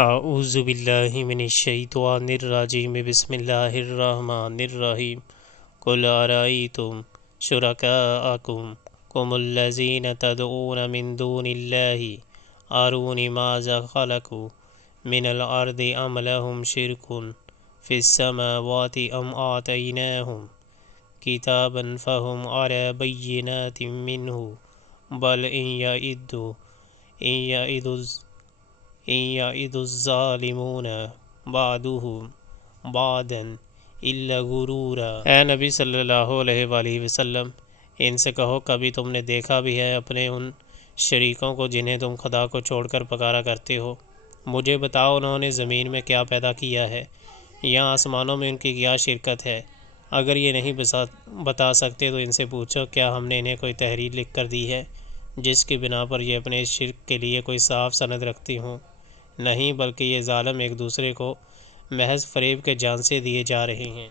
اعوذ باللہ من الشیطان الرجیم بسم اللہ الرحمن الرحیم قل ارأیتم شرکاءکم الذین تدعون من دون اللہ ارونی ماذا خلقوا من الارض ام لهم شرک فی السماوات ام آتیناہم کتابا فهم علی بینات منہ بل إن يعد الظالمون بعضهم بعضا إلا غرورا۔ اے نبی صلی اللہ علیہ وآلہ وسلم، ان سے کہو کبھی تم نے دیکھا بھی ہے اپنے ان شریکوں کو جنہیں تم خدا کو چھوڑ کر پکارا کرتے ہو؟ مجھے بتاؤ انہوں نے زمین میں کیا پیدا کیا ہے یا آسمانوں میں ان کی کیا شرکت ہے؟ اگر یہ نہیں بتا سکتے تو ان سے پوچھو کیا ہم نے انہیں کوئی تحریر لکھ کر دی ہے جس کی بنا پر یہ اپنے اس شرک کے لیے کوئی صاف سند رکھتی ہوں؟ نہیں، بلکہ یہ ظالم ایک دوسرے کو محض فریب کے جھانسے دیے جا رہے ہیں۔